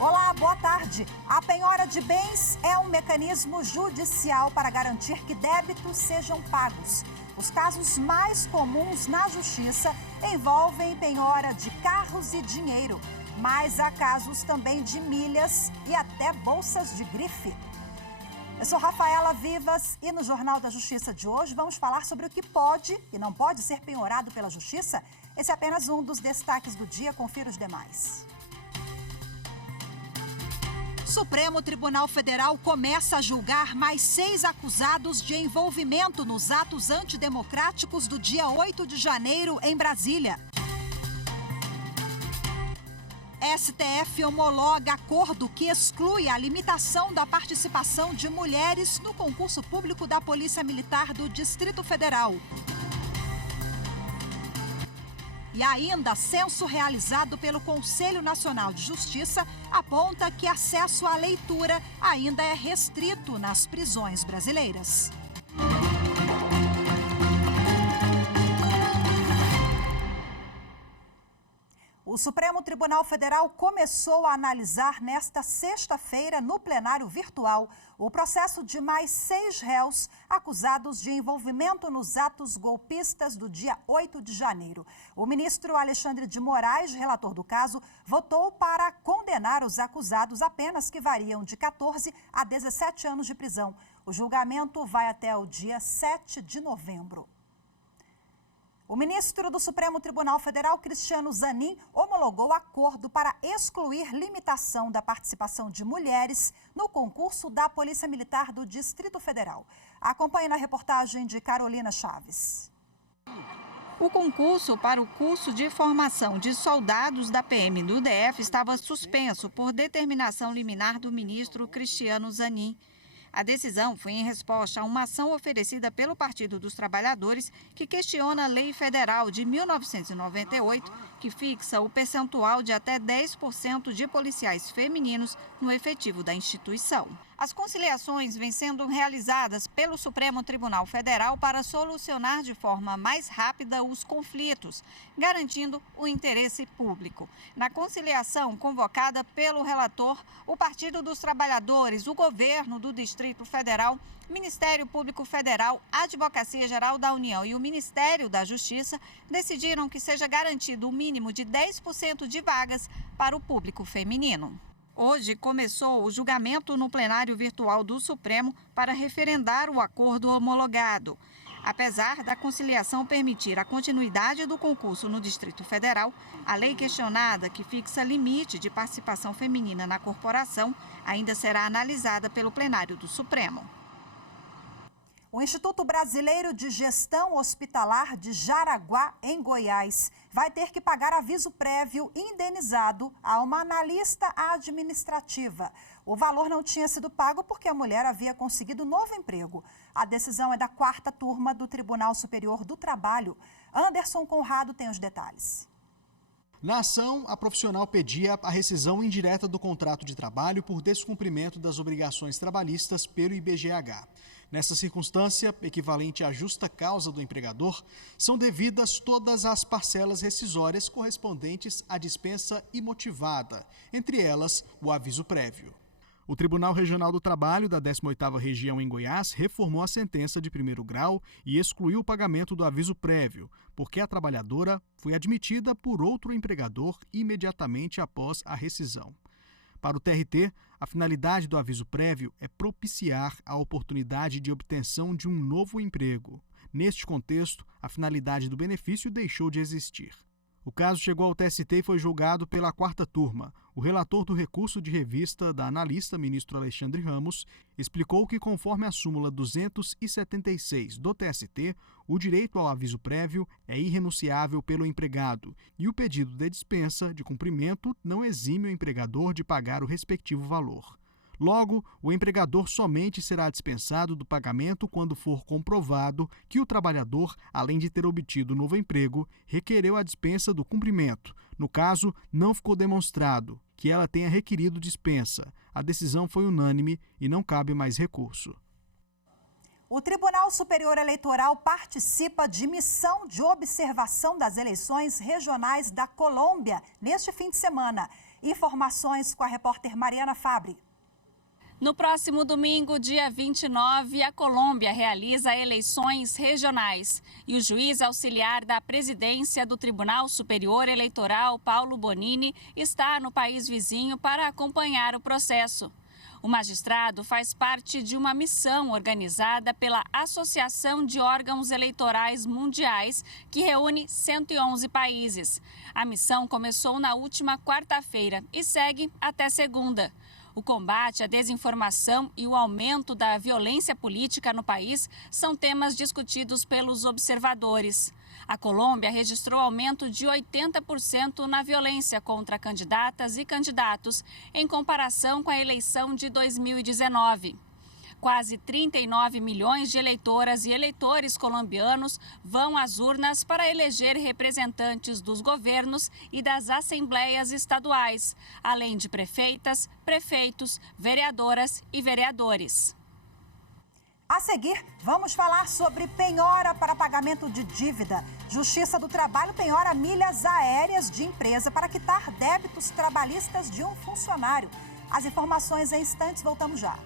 Olá, boa tarde. A penhora de bens é um mecanismo judicial para garantir que débitos sejam pagos. Os casos mais comuns na justiça envolvem penhora de carros e dinheiro, mas há casos também de milhas e até bolsas de grife. Eu sou Rafaela Vivas e no Jornal da Justiça de hoje vamos falar sobre o que pode e não pode ser penhorado pela Justiça. Esse é apenas um dos destaques do dia, confira os demais. Supremo Tribunal Federal começa a julgar mais 6 acusados de envolvimento nos atos antidemocráticos do dia 8 de janeiro em Brasília. STF homologa acordo que exclui a limitação da participação de mulheres no concurso público da Polícia Militar do Distrito Federal. E ainda, censo realizado pelo Conselho Nacional de Justiça aponta que acesso à leitura ainda é restrito nas prisões brasileiras. O Supremo Tribunal Federal começou a analisar nesta sexta-feira, no plenário virtual, o processo de mais 6 réus acusados de envolvimento nos atos golpistas do dia 8 de janeiro. O ministro Alexandre de Moraes, relator do caso, votou para condenar os acusados a penas que variam de 14 a 17 anos de prisão. O julgamento vai até o dia 7 de novembro. O ministro do Supremo Tribunal Federal, Cristiano Zanin, homologou acordo para excluir limitação da participação de mulheres no concurso da Polícia Militar do Distrito Federal. Acompanhe na reportagem de Carolina Chaves. O concurso para o curso de formação de soldados da PM do DF estava suspenso por determinação liminar do ministro Cristiano Zanin. A decisão foi em resposta a uma ação oferecida pelo Partido dos Trabalhadores que questiona a Lei Federal de 1998, que fixa o percentual de até 10% de policiais femininos no efetivo da instituição. As conciliações vêm sendo realizadas pelo Supremo Tribunal Federal para solucionar de forma mais rápida os conflitos, garantindo o interesse público. Na conciliação convocada pelo relator, o Partido dos Trabalhadores, o Governo do Distrito Federal, Ministério Público Federal, Advocacia Geral da União e o Ministério da Justiça decidiram que seja garantido o mínimo de 10% de vagas para o público feminino. Hoje começou o julgamento no plenário virtual do Supremo para referendar o acordo homologado. Apesar da conciliação permitir a continuidade do concurso no Distrito Federal, a lei questionada que fixa limite de participação feminina na corporação ainda será analisada pelo plenário do Supremo. O Instituto Brasileiro de Gestão Hospitalar de Jaraguá, em Goiás, vai ter que pagar aviso prévio indenizado a uma analista administrativa. O valor não tinha sido pago porque a mulher havia conseguido novo emprego. A decisão é da 4ª turma do Tribunal Superior do Trabalho. Anderson Conrado tem os detalhes. Na ação, a profissional pedia a rescisão indireta do contrato de trabalho por descumprimento das obrigações trabalhistas pelo IBGH. Nessa circunstância, equivalente à justa causa do empregador, são devidas todas as parcelas rescisórias correspondentes à dispensa imotivada, entre elas o aviso prévio. O Tribunal Regional do Trabalho da 18ª Região em Goiás reformou a sentença de 1º grau e excluiu o pagamento do aviso prévio, porque a trabalhadora foi admitida por outro empregador imediatamente após a rescisão. Para o TRT, a finalidade do aviso prévio é propiciar a oportunidade de obtenção de um novo emprego. Neste contexto, a finalidade do benefício deixou de existir. O caso chegou ao TST e foi julgado pela 4ª turma. O relator do recurso de revista da analista, ministro Alexandre Ramos, explicou que, conforme a súmula 276 do TST, o direito ao aviso prévio é irrenunciável pelo empregado e o pedido de dispensa de cumprimento não exime o empregador de pagar o respectivo valor. Logo, o empregador somente será dispensado do pagamento quando for comprovado que o trabalhador, além de ter obtido novo emprego, requereu a dispensa do cumprimento. No caso, não ficou demonstrado que ela tenha requerido dispensa. A decisão foi unânime e não cabe mais recurso. O Tribunal Superior Eleitoral participa de missão de observação das eleições regionais da Colômbia neste fim de semana. Informações com a repórter Mariana Fabre. No próximo domingo, dia 29, a Colômbia realiza eleições regionais. E o juiz auxiliar da presidência do Tribunal Superior Eleitoral, Paulo Bonini, está no país vizinho para acompanhar o processo. O magistrado faz parte de uma missão organizada pela Associação de Órgãos Eleitorais Mundiais, que reúne 111 países. A missão começou na última quarta-feira e segue até segunda. O combate à desinformação e o aumento da violência política no país são temas discutidos pelos observadores. A Colômbia registrou aumento de 80% na violência contra candidatas e candidatos, em comparação com a eleição de 2019. Quase 39 milhões de eleitoras e eleitores colombianos vão às urnas para eleger representantes dos governos e das assembleias estaduais, além de prefeitas, prefeitos, vereadoras e vereadores. A seguir, vamos falar sobre penhora para pagamento de dívida. Justiça do Trabalho penhora milhas aéreas de empresa para quitar débitos trabalhistas de um funcionário. As informações em instantes, voltamos já.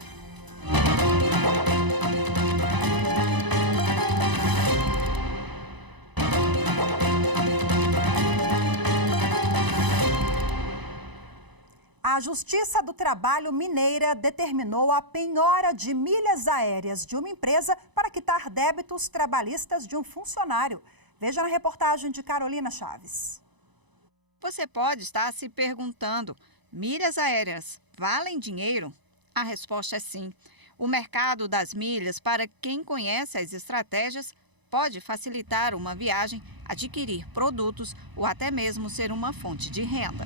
A Justiça do Trabalho mineira determinou a penhora de milhas aéreas de uma empresa para quitar débitos trabalhistas de um funcionário. Veja na reportagem de Carolina Chaves. Você pode estar se perguntando, milhas aéreas valem dinheiro? A resposta é sim. O mercado das milhas, para quem conhece as estratégias, pode facilitar uma viagem, adquirir produtos ou até mesmo ser uma fonte de renda.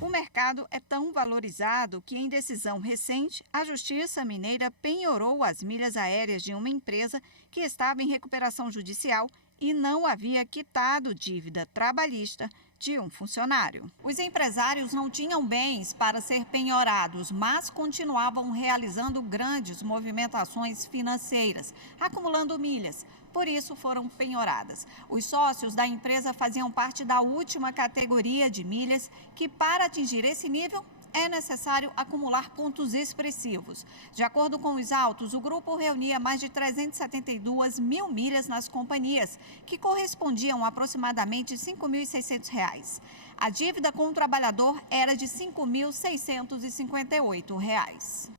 O mercado é tão valorizado que, em decisão recente, a Justiça Mineira penhorou as milhas aéreas de uma empresa que estava em recuperação judicial e não havia quitado dívida trabalhista de um funcionário. Os empresários não tinham bens para ser penhorados, mas continuavam realizando grandes movimentações financeiras, acumulando milhas. Por isso foram penhoradas. Os sócios da empresa faziam parte da última categoria de milhas que, para atingir esse nível, é necessário acumular pontos expressivos. De acordo com os autos, o grupo reunia mais de 372 mil milhas nas companhias, que correspondiam a aproximadamente R$ 5.600. A dívida com o trabalhador era de R$ 5.658.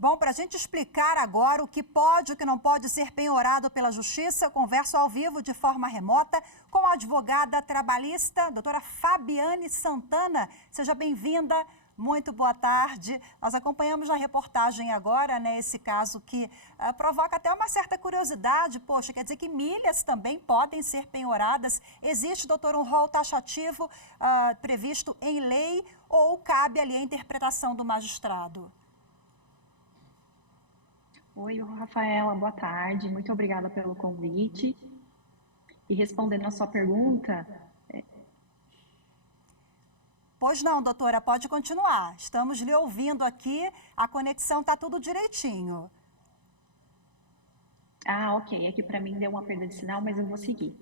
Bom, para a gente explicar agora o que pode e o que não pode ser penhorado pela Justiça, eu converso ao vivo de forma remota com a advogada trabalhista, doutora Fabiane Santana. Seja bem-vinda, muito boa tarde. Nós acompanhamos na reportagem agora, né, esse caso que provoca até uma certa curiosidade. Poxa, quer dizer que milhas também podem ser penhoradas? Existe, doutor, um rol taxativo previsto em lei ou cabe ali a interpretação do magistrado? Oi, Rafaela, boa tarde. Muito obrigada pelo convite. E respondendo a sua pergunta... Pois não, doutora, pode continuar. Estamos lhe ouvindo aqui, a conexão está tudo direitinho. Ah, ok. Aqui para mim deu uma perda de sinal, mas eu vou seguir.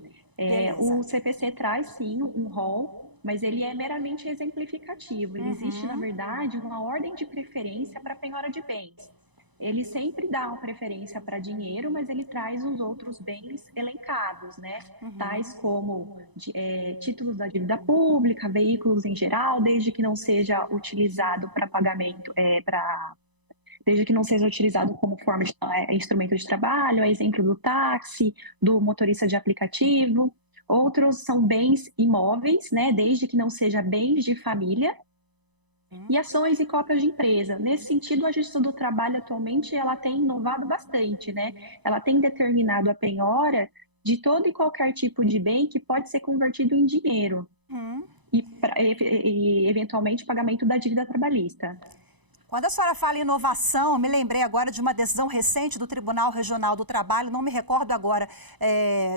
O CPC traz, sim, um rol, mas ele é meramente exemplificativo. Ele existe, na verdade, uma ordem de preferência para penhora de bens. Ele sempre dá uma preferência para dinheiro, mas ele traz os outros bens elencados, né? Tais como títulos da dívida pública, veículos em geral, desde que não seja utilizado para pagamento, desde que não seja utilizado como forma de instrumento de trabalho, a exemplo do táxi, do motorista de aplicativo. Outros são bens imóveis, né? Desde que não seja bens de família. E ações e cópias de empresa. Nesse sentido, a Justiça do Trabalho atualmente ela tem inovado bastante, né? Ela tem determinado a penhora de todo e qualquer tipo de bem que pode ser convertido em dinheiro e eventualmente pagamento da dívida trabalhista. Quando a senhora fala em inovação, me lembrei agora de uma decisão recente do Tribunal Regional do Trabalho, não me recordo agora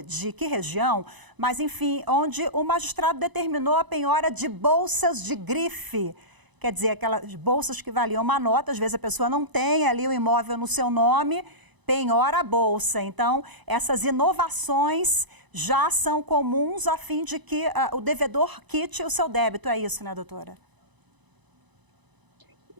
de que região, mas enfim, onde o magistrado determinou a penhora de bolsas de grife. Quer dizer, aquelas bolsas que valiam uma nota, às vezes a pessoa não tem ali o imóvel no seu nome, penhora a bolsa. Então, essas inovações já são comuns a fim de que o devedor quite o seu débito. É isso, né, doutora?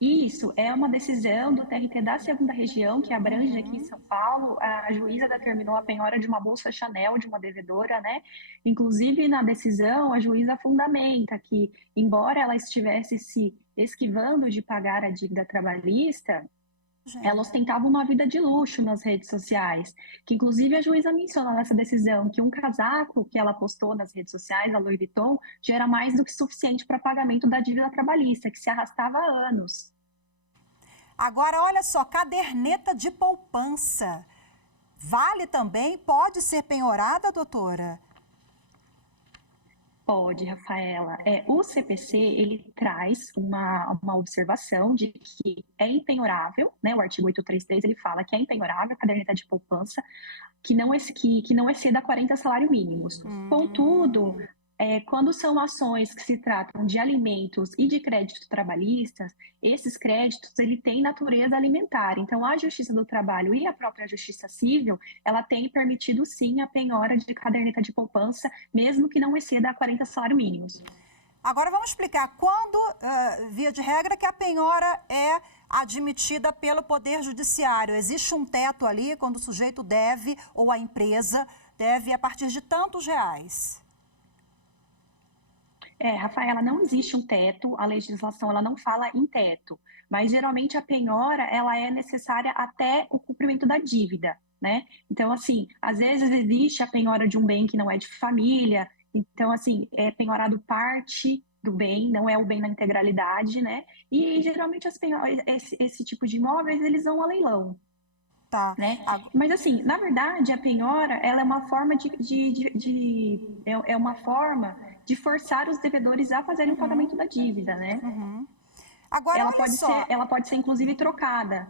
Isso é uma decisão do TRT da 2ª Região, que abrange aqui em São Paulo. A juíza determinou a penhora de uma bolsa Chanel de uma devedora, né? Inclusive, na decisão, a juíza fundamenta que, embora ela estivesse se esquivando de pagar a dívida trabalhista, ela ostentava uma vida de luxo nas redes sociais, que inclusive a juíza menciona nessa decisão que um casaco que ela postou nas redes sociais, a Louis Vuitton, já era mais do que suficiente para pagamento da dívida trabalhista, que se arrastava há anos. Agora, olha só, caderneta de poupança. Vale também? Pode ser penhorada, doutora? Pode, Rafaela. O CPC, ele traz uma observação de que é impenhorável, né? O artigo 833, ele fala que é impenhorável a caderneta de poupança que não exceda 40 salários mínimos. Contudo, quando são ações que se tratam de alimentos e de créditos trabalhistas, esses créditos ele têm natureza alimentar. Então, a Justiça do Trabalho e a própria Justiça Civil, ela tem permitido sim a penhora de caderneta de poupança, mesmo que não exceda 40 salários mínimos. Agora vamos explicar quando, via de regra, que a penhora é admitida pelo Poder Judiciário. Existe um teto ali quando o sujeito deve, ou a empresa, deve a partir de tantos reais. Rafaela, não existe um teto, a legislação ela não fala em teto, mas geralmente a penhora ela é necessária até o cumprimento da dívida, né? Então, assim, às vezes existe a penhora de um bem que não é de família, então, assim, é penhorado parte do bem, não é o bem na integralidade, né? E geralmente esse tipo de imóveis, eles vão a leilão. Tá. Né? Mas assim, na verdade, a penhora ela é uma forma uma forma de forçar os devedores a fazerem o pagamento da dívida, né? Agora, ela pode ser inclusive trocada.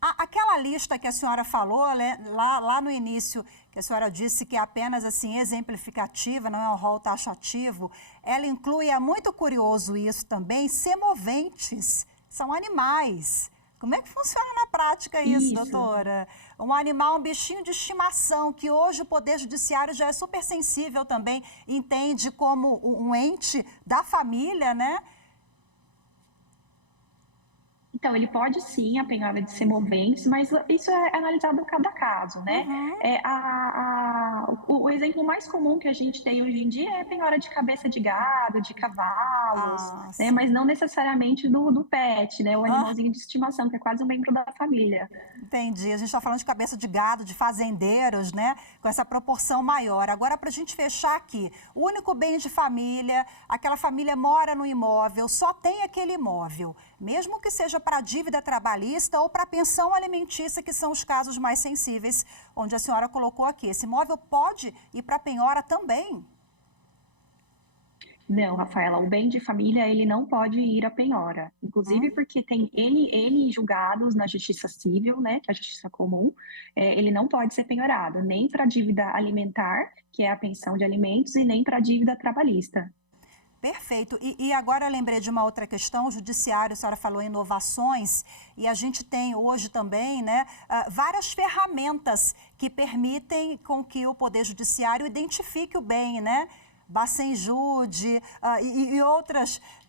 Aquela lista que a senhora falou, né, lá no início, que a senhora disse que é apenas assim exemplificativa, não é um rol taxativo, ela inclui, é muito curioso isso também, semoventes, são animais. Como é que funciona na prática isso, doutora? Um animal, um bichinho de estimação, que hoje o Poder Judiciário já é super sensível também, entende como um ente da família, né? Então, ele pode sim a penhora de semoventes, mas isso é analisado cada caso, né? O exemplo mais comum que a gente tem hoje em dia é a penhora de cabeça de gado, de cavalos, né? Mas não necessariamente do pet, né? O animalzinho de estimação, que é quase um membro da família. Entendi. A gente está falando de cabeça de gado, de fazendeiros, né? Com essa proporção maior. Agora, para a gente fechar aqui, o único bem de família, aquela família mora no imóvel, só tem aquele imóvel, mesmo que seja para a dívida trabalhista ou para a pensão alimentícia, que são os casos mais sensíveis, onde a senhora colocou aqui. Esse imóvel pode ir para a penhora também? Não, Rafaela, o bem de família, ele não pode ir à penhora. Inclusive porque tem N julgados na Justiça Civil, né, que é a Justiça Comum, ele não pode ser penhorado, nem para a dívida alimentar, que é a pensão de alimentos, e nem para a dívida trabalhista. Perfeito. E agora eu lembrei de uma outra questão, o judiciário, a senhora falou em inovações, e a gente tem hoje também, né, várias ferramentas que permitem com que o Poder Judiciário identifique o bem, né? Bacenjude e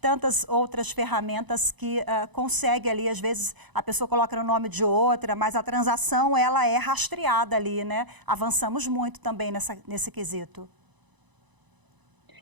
tantas outras ferramentas que consegue ali, às vezes a pessoa coloca no nome de outra, mas a transação ela é rastreada ali, né? Avançamos muito também nesse quesito.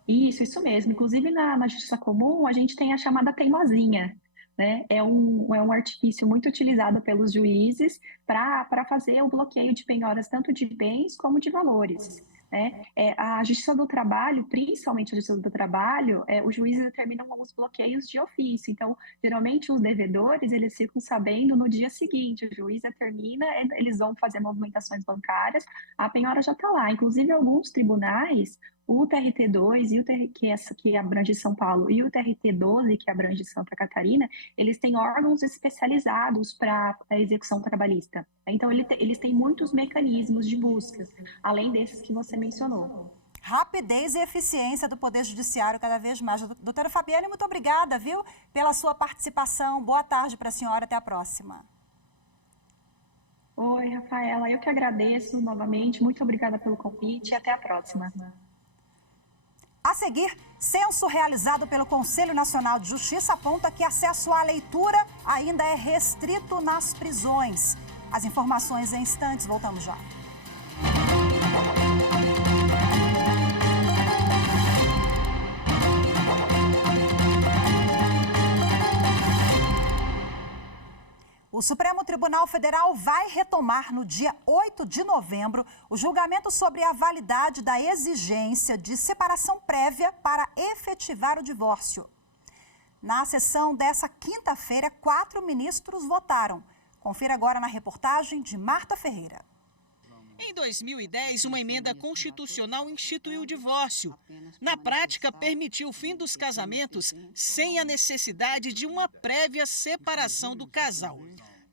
Isso mesmo. Inclusive, na Justiça Comum, a gente tem a chamada teimosinha, né? É um artifício muito utilizado pelos juízes para fazer o bloqueio de penhoras, tanto de bens como de valores, né? A Justiça do Trabalho, principalmente a Justiça do Trabalho, os juízes determinam os bloqueios de ofício. Então, geralmente, os devedores, eles ficam sabendo no dia seguinte. O juiz determina, eles vão fazer movimentações bancárias, a penhora já está lá. Inclusive, alguns tribunais O TRT2, que abrange São Paulo, e o TRT12, que abrange Santa Catarina, eles têm órgãos especializados para a execução trabalhista. Então, eles têm muitos mecanismos de busca, além desses que você mencionou. Rapidez e eficiência do Poder Judiciário cada vez mais. Doutora Fabiane, muito obrigada, viu, pela sua participação. Boa tarde para a senhora, até a próxima. Oi, Rafaela, eu que agradeço novamente. Muito obrigada pelo convite e até a próxima. A seguir, censo realizado pelo Conselho Nacional de Justiça aponta que acesso à leitura ainda é restrito nas prisões. As informações em instantes, voltamos já. O Supremo Tribunal Federal vai retomar no dia 8 de novembro o julgamento sobre a validade da exigência de separação prévia para efetivar o divórcio. Na sessão dessa quinta-feira, 4 ministros votaram. Confira agora na reportagem de Marta Ferreira. Em 2010, uma emenda constitucional instituiu o divórcio. Na prática, permitiu o fim dos casamentos sem a necessidade de uma prévia separação do casal.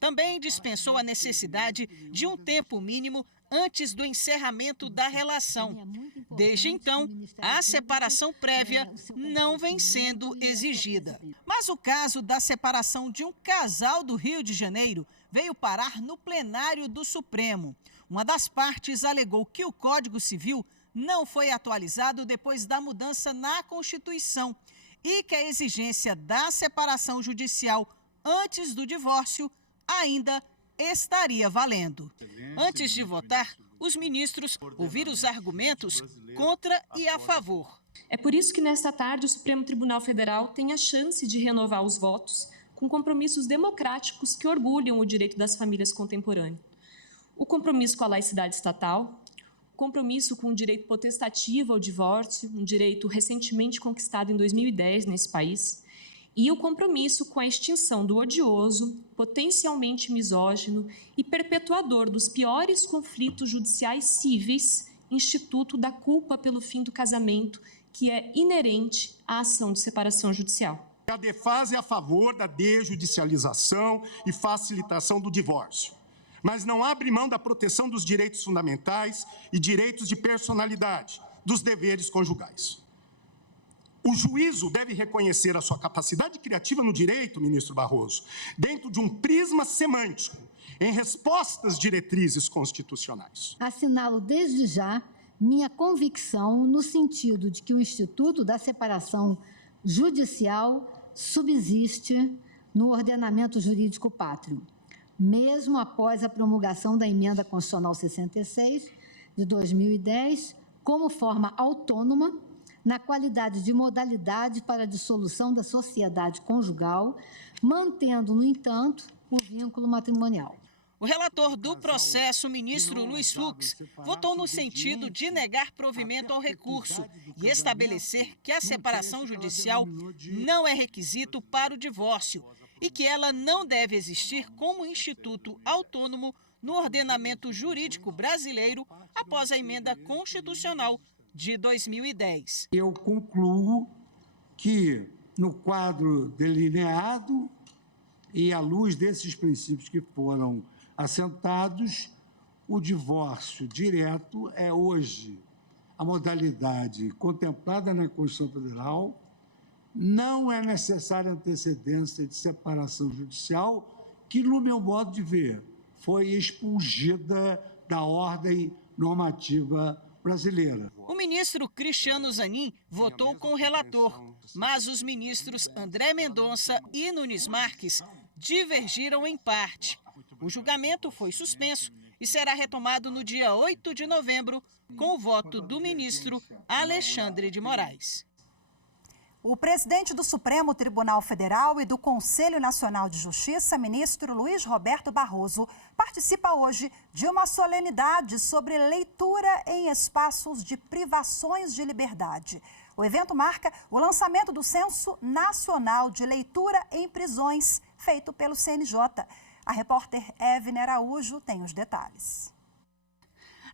Também dispensou a necessidade de um tempo mínimo antes do encerramento da relação. Desde então, a separação prévia não vem sendo exigida. Mas o caso da separação de um casal do Rio de Janeiro veio parar no plenário do Supremo. Uma das partes alegou que o Código Civil não foi atualizado depois da mudança na Constituição e que a exigência da separação judicial antes do divórcio ainda estaria valendo. Antes de votar, os ministros ouviram os argumentos contra e a favor. É por isso que nesta tarde o Supremo Tribunal Federal tem a chance de renovar os votos com compromissos democráticos que orgulham o direito das famílias contemporâneas. O compromisso com a laicidade estatal, o compromisso com o direito potestativo ao divórcio, um direito recentemente conquistado em 2010 nesse país, e o compromisso com a extinção do odioso, potencialmente misógino e perpetuador dos piores conflitos judiciais cíveis, Instituto da culpa pelo fim do casamento, que é inerente à ação de separação judicial. A defasa é a favor da desjudicialização e facilitação do divórcio, mas não abre mão da proteção dos direitos fundamentais e direitos de personalidade, dos deveres conjugais. O juízo deve reconhecer a sua capacidade criativa no direito, ministro Barroso, dentro de um prisma semântico, em respostas diretrizes constitucionais. Assinalo desde já minha convicção no sentido de que o Instituto da Separação Judicial subsiste no ordenamento jurídico pátrio, mesmo após a promulgação da Emenda Constitucional 66 de 2010, como forma autônoma, na qualidade de modalidade para a dissolução da sociedade conjugal, mantendo, no entanto, o vínculo matrimonial. O relator do processo, ministro Luiz Fux, votou no sentido de negar provimento ao recurso e estabelecer que a separação judicial não é requisito para o divórcio e que ela não deve existir como instituto autônomo no ordenamento jurídico brasileiro após a emenda constitucional de 2010. Eu concluo que, no quadro delineado e à luz desses princípios que foram assentados, o divórcio direto é hoje a modalidade contemplada na Constituição Federal. Não é necessária antecedência de separação judicial, que, no meu modo de ver, foi expungida da ordem normativa brasileira. O ministro Cristiano Zanin votou com o relator, mas os ministros André Mendonça e Nunes Marques divergiram em parte. O julgamento foi suspenso e será retomado no dia 8 de novembro, com o voto do ministro Alexandre de Moraes. O presidente do Supremo Tribunal Federal e do Conselho Nacional de Justiça, ministro Luiz Roberto Barroso, participa hoje de uma solenidade sobre leitura em espaços de privações de liberdade. O evento marca o lançamento do Censo Nacional de Leitura em Prisões, feito pelo CNJ. A repórter Evne Araújo tem os detalhes.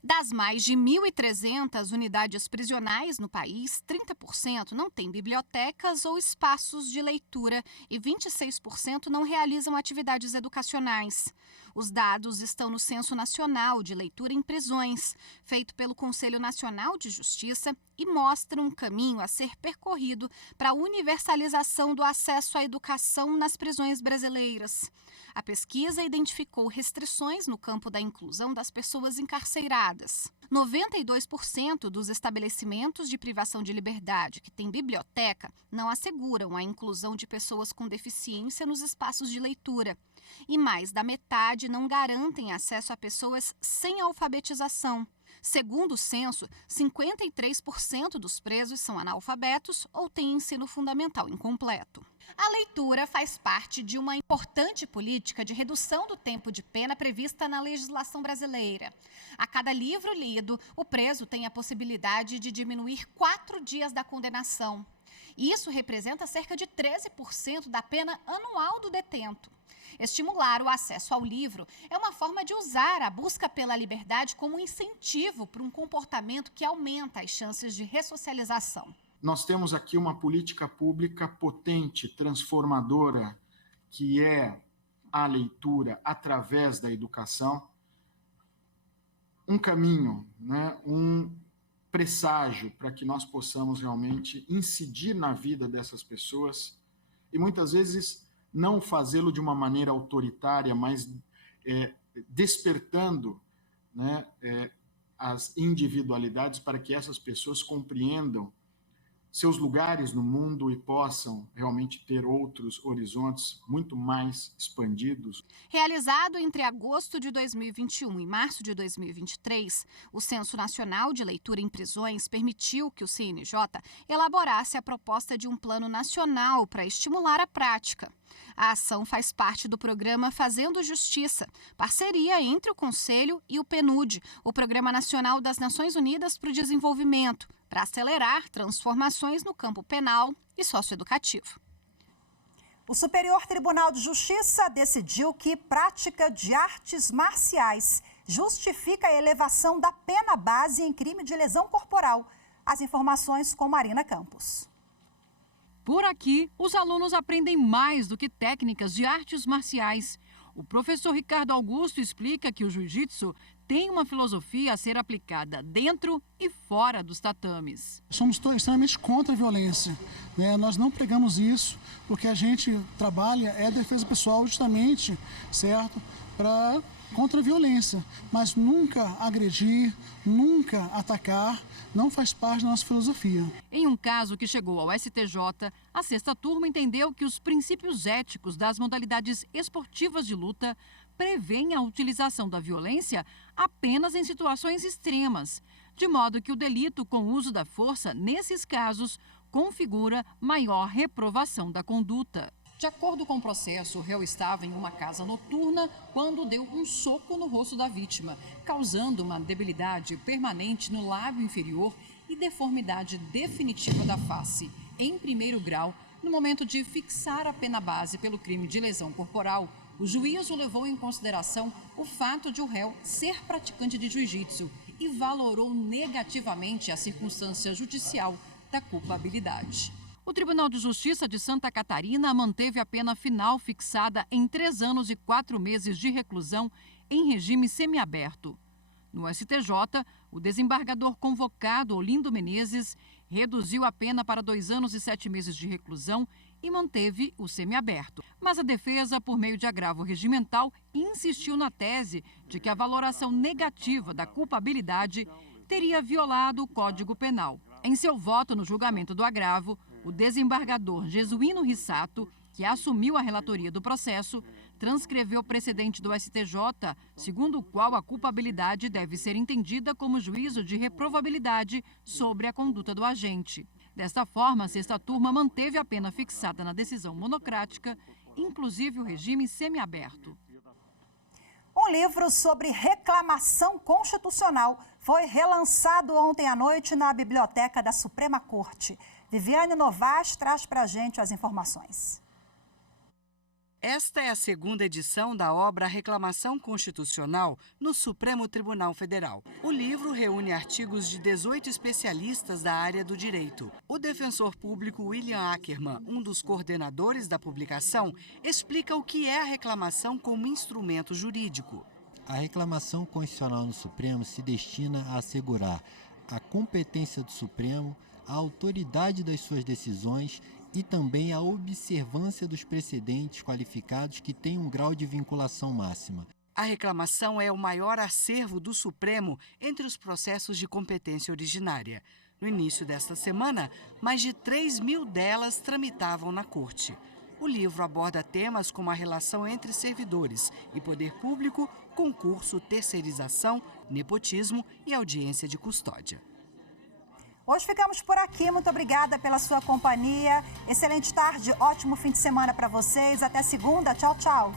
Das mais de 1.300 unidades prisionais no país, 30% não têm bibliotecas ou espaços de leitura e 26% não realizam atividades educacionais. Os dados estão no Censo Nacional de Leitura em Prisões, feito pelo Conselho Nacional de Justiça, e mostram um caminho a ser percorrido para a universalização do acesso à educação nas prisões brasileiras. A pesquisa identificou restrições no campo da inclusão das pessoas encarceradas. 92% dos estabelecimentos de privação de liberdade que têm biblioteca não asseguram a inclusão de pessoas com deficiência nos espaços de leitura. E mais da metade não garantem acesso a pessoas sem alfabetização. Segundo o censo, 53% dos presos são analfabetos ou têm ensino fundamental incompleto. A leitura faz parte de uma importante política de redução do tempo de pena prevista na legislação brasileira. A cada livro lido, o preso tem a possibilidade de diminuir 4 dias da condenação. Isso representa cerca de 13% da pena anual do detento. Estimular o acesso ao livro é uma forma de usar a busca pela liberdade como incentivo para um comportamento que aumenta as chances de ressocialização. Nós temos aqui uma política pública potente, transformadora, que é a leitura através da educação. Um caminho, um presságio para que nós possamos realmente incidir na vida dessas pessoas e muitas vezes não fazê-lo de uma maneira autoritária, mas despertando as individualidades para que essas pessoas compreendam seus lugares no mundo e possam realmente ter outros horizontes muito mais expandidos. Realizado entre agosto de 2021 e março de 2023, o Censo Nacional de Leitura em Prisões permitiu que o CNJ elaborasse a proposta de um plano nacional para estimular a prática. A ação faz parte do programa Fazendo Justiça, parceria entre o Conselho e o PNUD, o Programa Nacional das Nações Unidas para o Desenvolvimento, para acelerar transformações no campo penal e socioeducativo. O Superior Tribunal de Justiça decidiu que prática de artes marciais justifica a elevação da pena base em crime de lesão corporal. As informações com Marina Campos. Por aqui, os alunos aprendem mais do que técnicas de artes marciais. O professor Ricardo Augusto explica que o jiu-jitsu tem uma filosofia a ser aplicada dentro e fora dos tatames. Somos extremamente contra a violência, Nós não pregamos isso, porque a gente trabalha, a defesa pessoal justamente, certo, contra a violência, mas nunca agredir, nunca atacar, não faz parte da nossa filosofia. Em um caso que chegou ao STJ, a sexta turma entendeu que os princípios éticos das modalidades esportivas de luta prevêem a utilização da violência apenas em situações extremas, de modo que o delito com uso da força, nesses casos, configura maior reprovação da conduta. De acordo com o processo, o réu estava em uma casa noturna quando deu um soco no rosto da vítima, causando uma debilidade permanente no lábio inferior e deformidade definitiva da face, em primeiro grau. No momento de fixar a pena base pelo crime de lesão corporal, o juízo levou em consideração o fato de o réu ser praticante de jiu-jitsu e valorou negativamente a circunstância judicial da culpabilidade. O Tribunal de Justiça de Santa Catarina manteve a pena final fixada em 3 anos e 4 meses de reclusão em regime semiaberto. No STJ, o desembargador convocado Olindo Menezes reduziu a pena para 2 anos e 7 meses de reclusão e manteve o semiaberto. Mas a defesa, por meio de agravo regimental, insistiu na tese de que a valoração negativa da culpabilidade teria violado o Código Penal. Em seu voto no julgamento do agravo, o desembargador Jesuíno Rissato, que assumiu a relatoria do processo, transcreveu o precedente do STJ, segundo o qual a culpabilidade deve ser entendida como juízo de reprovabilidade sobre a conduta do agente. Desta forma, a sexta turma manteve a pena fixada na decisão monocrática, inclusive o regime semiaberto. Um livro sobre reclamação constitucional foi relançado ontem à noite na Biblioteca da Suprema Corte. Viviane Novaes traz para a gente as informações. Esta é a segunda edição da obra Reclamação Constitucional no Supremo Tribunal Federal. O livro reúne artigos de 18 especialistas da área do direito. O defensor público William Ackerman, um dos coordenadores da publicação, explica o que é a reclamação como instrumento jurídico. A reclamação constitucional no Supremo se destina a assegurar a competência do Supremo, a autoridade das suas decisões e também a observância dos precedentes qualificados que têm um grau de vinculação máxima. A reclamação é o maior acervo do Supremo entre os processos de competência originária. No início desta semana, mais de 3.000 delas tramitavam na Corte. O livro aborda temas como a relação entre servidores e poder público, concurso, terceirização, nepotismo e audiência de custódia. Hoje ficamos por aqui. Muito obrigada pela sua companhia. Excelente tarde, ótimo fim de semana para vocês. Até segunda. Tchau, tchau.